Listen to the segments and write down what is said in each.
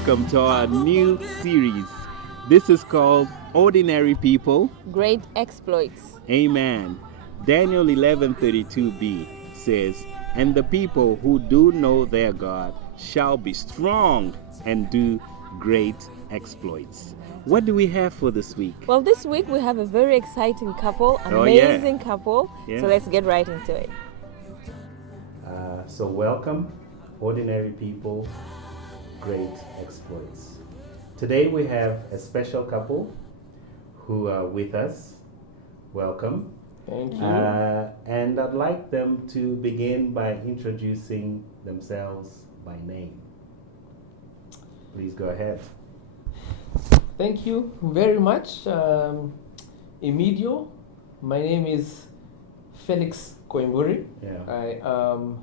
welcome to our new series. This is called Ordinary People. Great exploits. Amen. Daniel 11:32b says, "And the people who do know their God shall be strong and do great exploits." What do we have for this week? Well, this week we have a very exciting couple, Oh, yeah. amazing couple. Yeah. So let's get right into it. So welcome, Ordinary People, Great Exploits. Today we have a special couple who are with us. Welcome. Thank you. And I'd like them to begin by introducing themselves by name. Please go ahead. Thank you very much. Emidio. My name is Felix Koimburi. Yeah.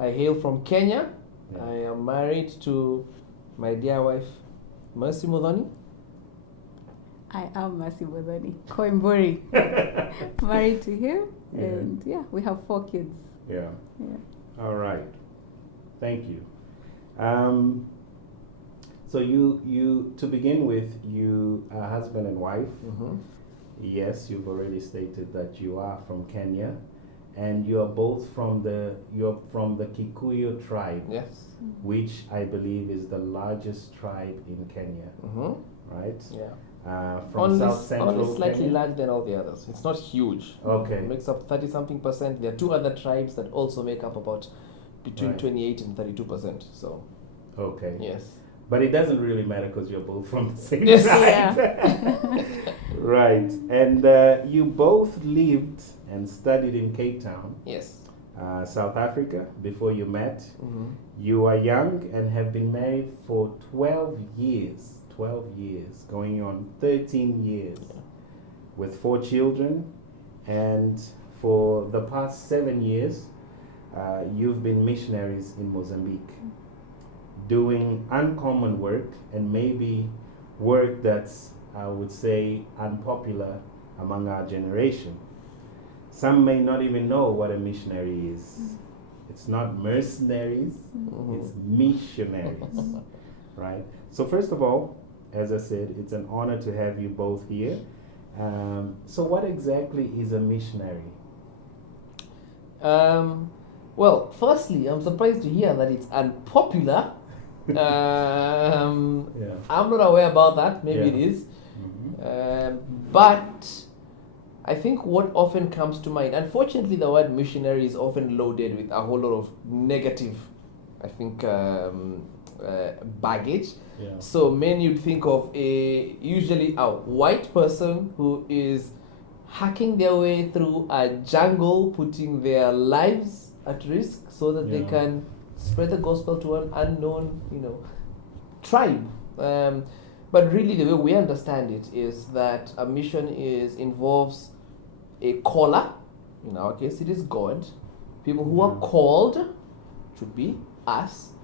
I hail from Kenya. Yeah. I am married to my dear wife, Mercy Modani. I am Mercy Modani, Koimburi. Married to him, and we have 4 kids. Yeah. Yeah. All right. Thank you. So you to begin with, you are husband and wife. Mm-hmm. Yes, you've already stated that you are from Kenya, and you are both from the Kikuyu tribe, Yes. which I believe is the largest tribe in Kenya, Mm-hmm. right? Yeah. From South Central only slightly Kenya? larger than all the others. It's not huge. Okay. It makes up 30-something%. There are 2 other tribes that also make up about between Right. 28 and 32%. So, Okay. yes. But it doesn't really matter because you're both from the same Yes. tribe. Right. And you both lived and studied in Cape Town, Yes. South Africa, before you met. Mm-hmm. You are young and have been married for 12 years. 12 years, going on 13 years, with 4 children. And for the past 7 years, you've been missionaries in Mozambique, doing uncommon work, and maybe work that's, I would say, unpopular among our generation. Some may not even know what a missionary is. It's not mercenaries, Mm-hmm. it's missionaries, right? So first of all, as I said, it's an honor to have you both here. So what exactly is a missionary? Well, firstly, I'm surprised to hear that it's unpopular. I'm not aware about that. Maybe it Yeah. is. Mhm. But I think what often comes to mind, unfortunately, the word missionary is often loaded with a whole lot of negative, I think, baggage. Yeah. So many would think of usually a white person who is hacking their way through a jungle, putting their lives at risk so that they Yeah. can spread the gospel to an unknown, tribe. But really, the way we understand it is that a mission involves a caller. In our case, it is God. People who are called should be us,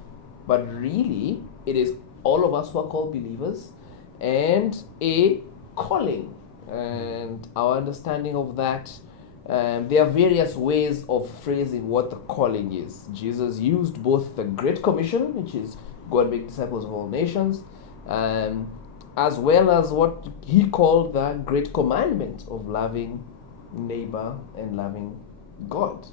but really, it is all of us who are called believers, and a calling. And our understanding of that, there are various ways of phrasing what the calling is. Jesus used both the Great Commission, which is go and make disciples of all nations, as well as what he called the Great Commandment of loving neighbor and loving God.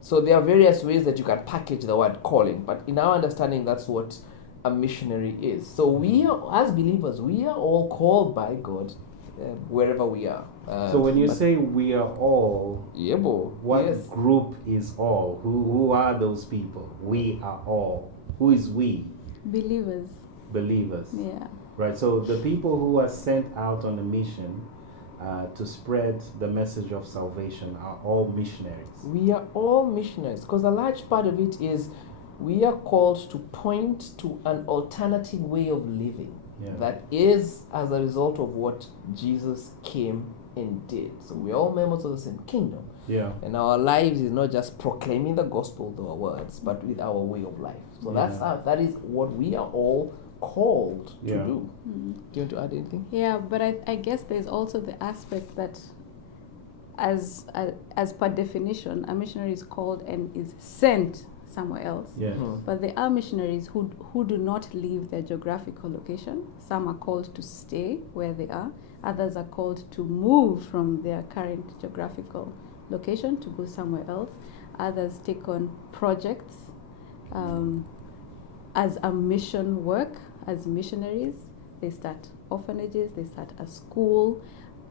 So there are various ways that you can package the word calling, but in our understanding, that's what a missionary is. So we are, as believers, we are all called by God wherever we are. So when you say we are all, yeah, what yes. group is all? Who are those people? We are all. Who is we? Believers. Believers. Yeah. Right. So the people who are sent out on a mission to spread the message of salvation are all missionaries. We are all missionaries because a large part of it is we are called to point to an alternative way of living that is as a result of what Jesus came and did. So we are all members of the same kingdom. Yeah. And our lives is not just proclaiming the gospel with our words, but with our way of life. So that is what we are all called to do. Mm. Do you want to add anything? Yeah, but I guess there's also the aspect that as per definition, a missionary is called and is sent somewhere else. Yes. But there are missionaries who do not leave their geographical location. Some are called to stay where they are. Others are called to move from their current geographical location to go somewhere else. Others take on projects as a mission work, as missionaries. They start orphanages, they start a school,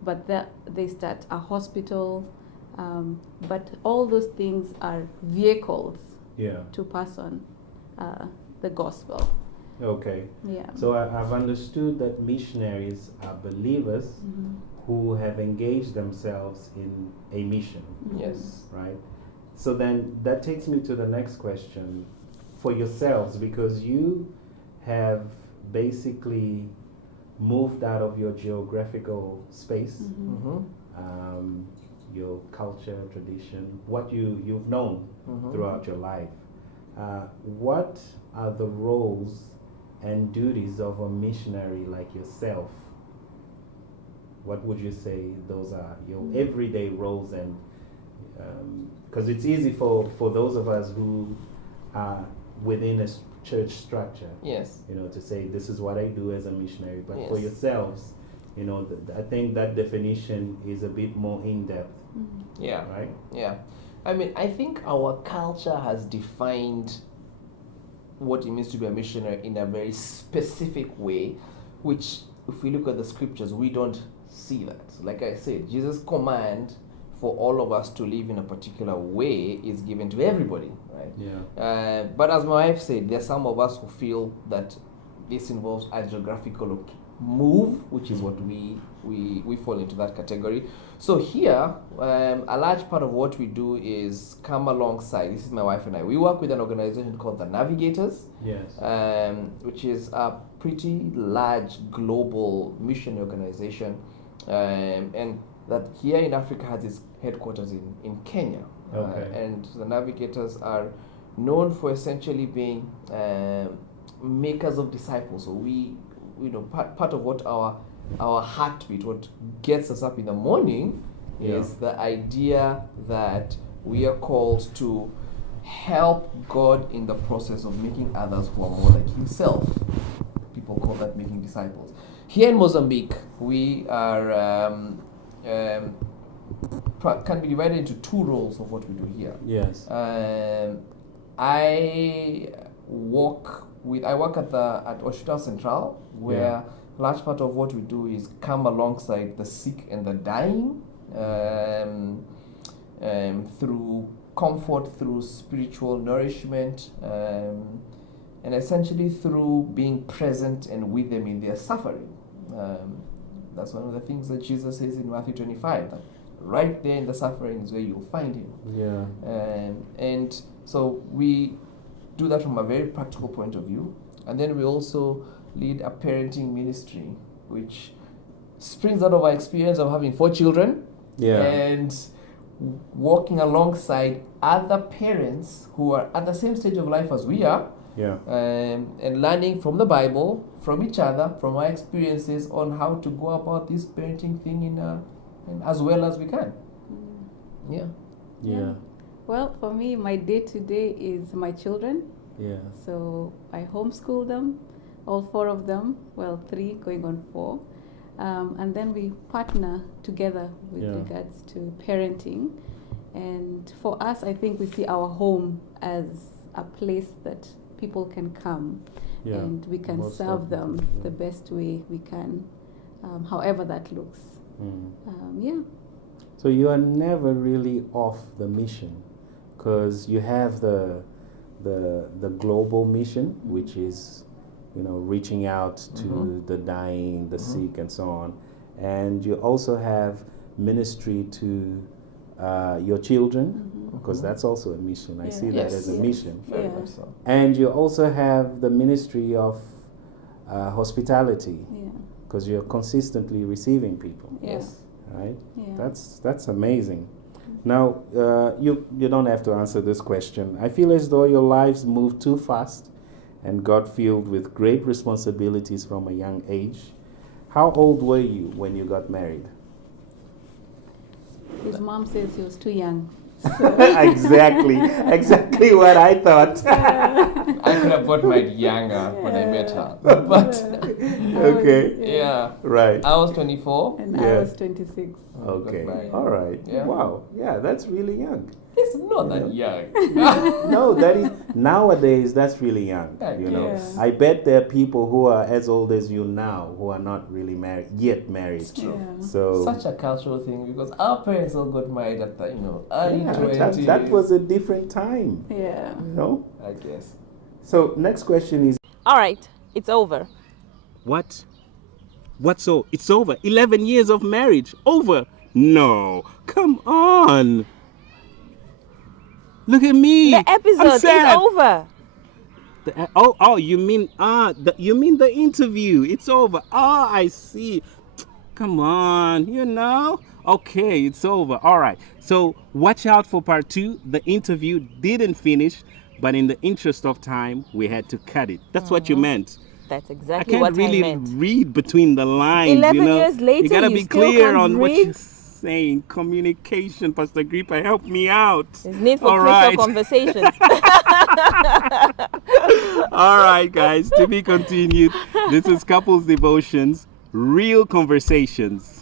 but they start a hospital. But all those things are vehicles to pass on the gospel. Okay. Yeah. So I've understood that missionaries are believers who have engaged themselves in a mission, Yes. right? So then that takes me to the next question for yourselves, because you have basically moved out of your geographical space, your culture, tradition, what you've known throughout your life. What are the roles and duties of a missionary like yourself? What would you say those are your everyday roles? And because it's easy for those of us who are within a church structure, Yes. to say this is what I do as a missionary, but for Yes. yourselves, I think that definition is a bit more in depth, Yeah. right? Yeah. I mean, I think our culture has defined what it means to be a missionary in a very specific way, which, if we look at the scriptures, we don't see that. Like I said, Jesus' command for all of us to live in a particular way is given to everybody, right? Yeah. But as my wife said, there are some of us who feel that this involves a geographical move, which is what we fall into that category. So here, a large part of what we do is come alongside. This is my wife and I. We work with an organization called the Navigators, Yes. which is a pretty large global mission organization, and that here in Africa has its headquarters in Kenya. Okay. And the Navigators are known for essentially being makers of disciples. So we, part of what our heartbeat, what gets us up in the morning, is the idea that we are called to help God in the process of making others who are more like Himself. People call that making disciples. Here in Mozambique, we are can be divided into two roles of what we do here. Yes. I work at Hospital Central, where large part of what we do is come alongside the sick and the dying, through comfort, through spiritual nourishment, and essentially through being present and with them in their suffering. That's one of the things that Jesus says in Matthew 25, that right there in the suffering is where you'll find Him. Yeah. And so we do that from a very practical point of view. And then we also lead a parenting ministry, which springs out of our experience of having 4 children and walking alongside other parents who are at the same stage of life as we are, and learning from the Bible, from each other, from our experiences on how to go about this parenting thing in as well as we can. Yeah. Well, for me, my day-to-day is my children. Yeah. So I homeschool them, all 4 of them, well, 3 going on 4. And then we partner together with regards to parenting. And for us, I think we see our home as a place that people can come and we can serve them the best way we can, however that looks. So you are never really off the mission, because you have the global mission, which is reaching out to the dying, the sick, and so on, and you also have ministry to your children, because that's also a mission. I see that as a mission. Very much so. And you also have the ministry of hospitality, because you're consistently receiving people. Yes. Right? Yeah. That's amazing. Now, you don't have to answer this question. I feel as though your lives move too fast and got filled with great responsibilities from a young age. How old were you when you got married? His mom says he was too young. Exactly what I thought. I could have got married younger when I met her. But Okay. yeah. Right. I was 24. And Yeah. I was 26. Okay. Goodbye. All right. Yeah. Wow. Yeah, that's really young. It's not that young. No, that is nowadays. That's really young. I You know, guess. I bet there are people who are as old as you now who are not really married yet. It's true. Yeah. So Such a cultural thing because our parents all got married at the, early yeah, 20s. that was a different time. Yeah. You know. I guess. So next question is All right, it's over. what? What? So it's over. 11 years of marriage over. No, come on. Look at me. The episode I'm is sad. over. You mean the interview? It's over. I see. Come on, Okay, it's over. All right. So watch out for part 2. The interview didn't finish, but in the interest of time, we had to cut it. That's what you meant. That's I exactly can't what really I meant. read between the lines. 11 years later, you gotta you be still clear can't on what read? you're saying. Communication, Pastor Gripa, help me out. There's need for All crystal right. conversations. All right, guys, to be continued. This is Couples Devotions, Real Conversations.